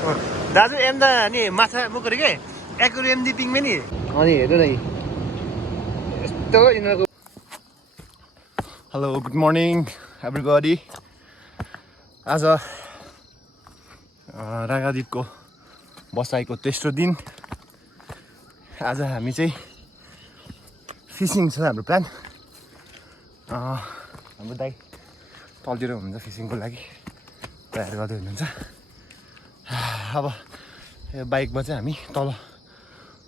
दाजु एम त नि माछा मुकरी के एक्वेरियम दी पिङमे नि अनि हेर्नु न यस्तो यिनीहरूको हेलो गुड मर्निङ एभ्रीबडी आज रागादीपको बसाइको तेस्रो दिन आज हामी चाहिँ फिसिङ छ हाम्रो प्लान हाम्रो दाइ तलतिर हुनुहुन्छ फिसिङको लागि तयार गर्दै हुनुहुन्छ अब यो बाइकमा चाहिँ हामी तल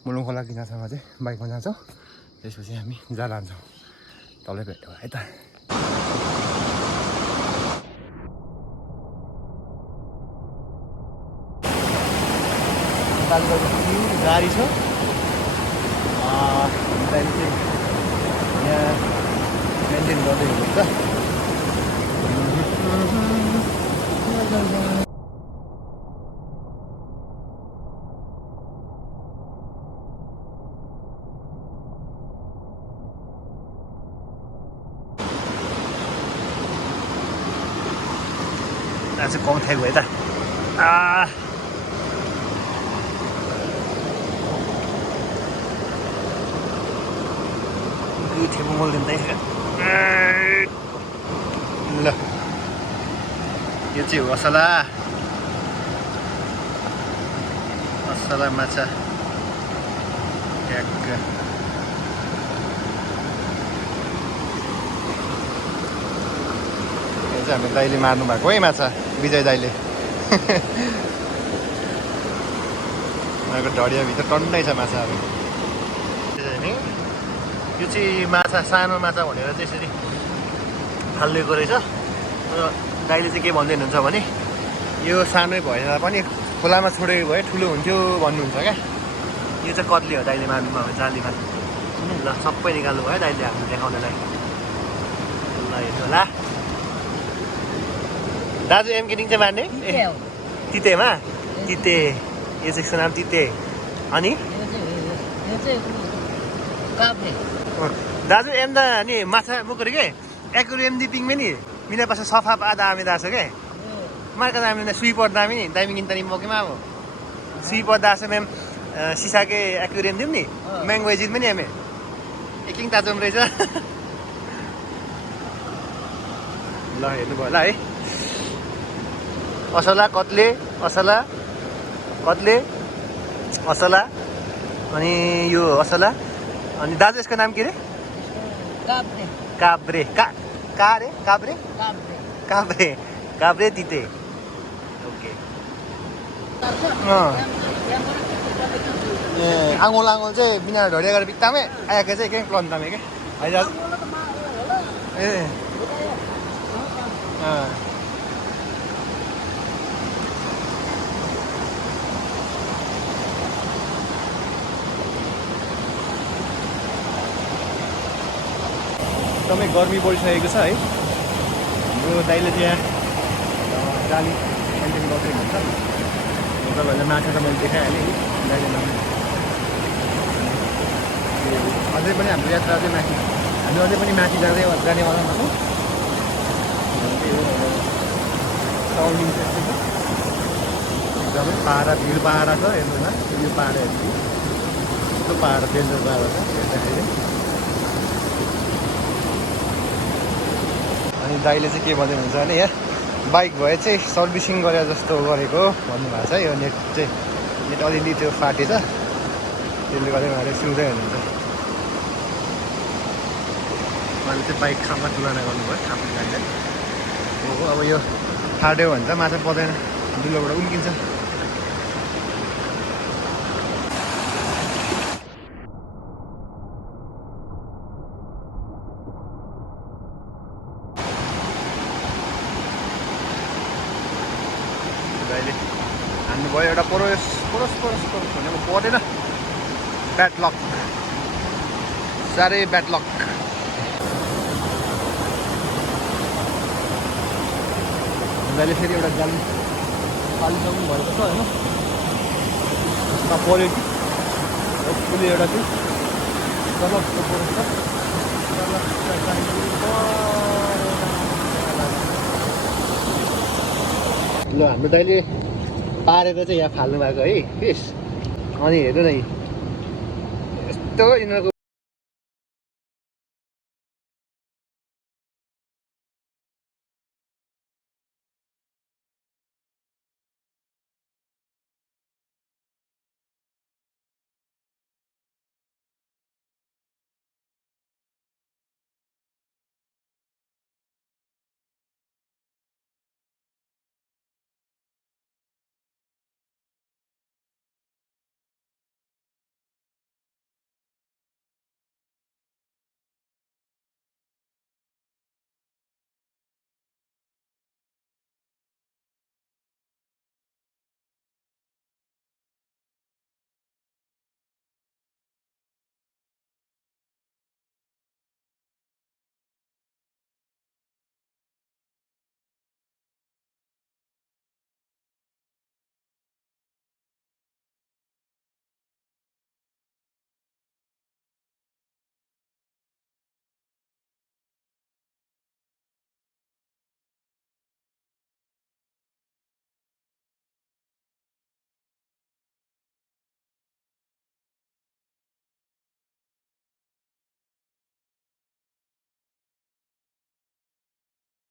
मुलुङ खोला किनारसम्म चाहिँ बाइकमा जान्छौँ त्यसपछि हामी जाल हान्छौँ तलै भेट्यौँ है त गाडी छ त्यहाँदेखि चाहिँ यहाँ मेन्टेन गर्दै हुनुहुन्छ आज कम थाहा गयो त ठेपो मोल्दैन त ल यो चाहिँ हो असला असला माछा ट्याक्क यो चाहिँ हाम्रो दाइले मार्नु भएको है माछा विजय दाइले उनीहरूको ढडियाभित्र टन्नै छ माछाहरू यो चाहिँ माछा सानो माछा भनेर चाहिँ यसरी फालिदिएको रहेछ र दाइले चाहिँ के भन्दै हुनुहुन्छ भने यो सानै भएर पनि खोलामा छोडेको भए ठुलो हुन्थ्यो भन्नुहुन्छ क्या यो चाहिँ कत्ले हो दाइले मार्नुमा हो जालीमा ल सबै निकाल्नु भयो दाइले हाम्रो देखाउनलाई ल हेर्नु होला दाजु एमकेटिङ चाहिँ मार्ने तितेमा तिते यो चाहिँ यसको नाम तिते अनि दाजु एम त नि माछा मुकरी के एक्वेरियम दी पिङमे नि मिना पास सफा आधा आमे दाछ के मार्का दामी सुई पर्दा नि दामी किन्तनी मौकेमा हो सुई पर्दा छ मैम शीशा के एक्वेरियम दिउँ नि मैंगो जित पनि हमें एकलिङ ताजम रहेछ ल हेर्नु भयो होला है असला कत्ले असला कत्ले असला अनि यो असला अनि दाजु यसको नाम के रे काब्रे काब्रे का रे काब्रे काब्रे काब्रे तिते ओके ए आङोल आङोल चाहिँ बिना ढडिया गरेर बित्तामै आएको चाहिँ के क्लन्तामे के है दाजु ए एकदमै गर्मी बढिसकेको छ है हाम्रो दाइले त्यहाँ जाली मेन्टेन गर्दै हुन्छ तपाईँहरूलाई माछा त मैले देखाइहालेँ नि दाइले लाने अझै पनि हाम्रो यात्रा अझै माथि हामी अझै पनि माथि जानेवाला छौँ टाउनिङ चाहिँ एकदमै पहाडा भिड पहाडा छ हेर्नु न यो पहाड हेर्नु यस्तो पहाड डेन्जर पहाड छ हेर्दाखेरि अनि दाइले चाहिँ के भन्दै हुनुहुन्छ भने यहाँ बाइक भए चाहिँ सर्भिसिङ गरेर जस्तो गरेको भन्नुभएको छ यो नेट चाहिँ नेट अलिअलि त्यो फाटेछ त्यसले गर्दा उहाँले सिउँदै हुनुहुन्छ उहाँले चाहिँ बाइकसँग तुलना गर्नुभयो आफ्नो गाडीलाई हो अब यो फाट्यो भने त माछा पर्दैन दुलोबाट उम्किन्छ दाइले हान्नुभयो एउटा परोस परोस परोस परोस भनेको पर्दैन ब्याड लक साह्रै ब्याड लक दाइले फेरि एउटा जाली फालिसक्नु भएको छ होइन पऱ्यो कि फुली एउटा चाहिँ जबरजस्तो परोस छ ल हाम्रो दाइले पारेर चाहिँ यहाँ फाल्नु भएको है फिस अनि हेर्नु न यस्तो यिनीहरूको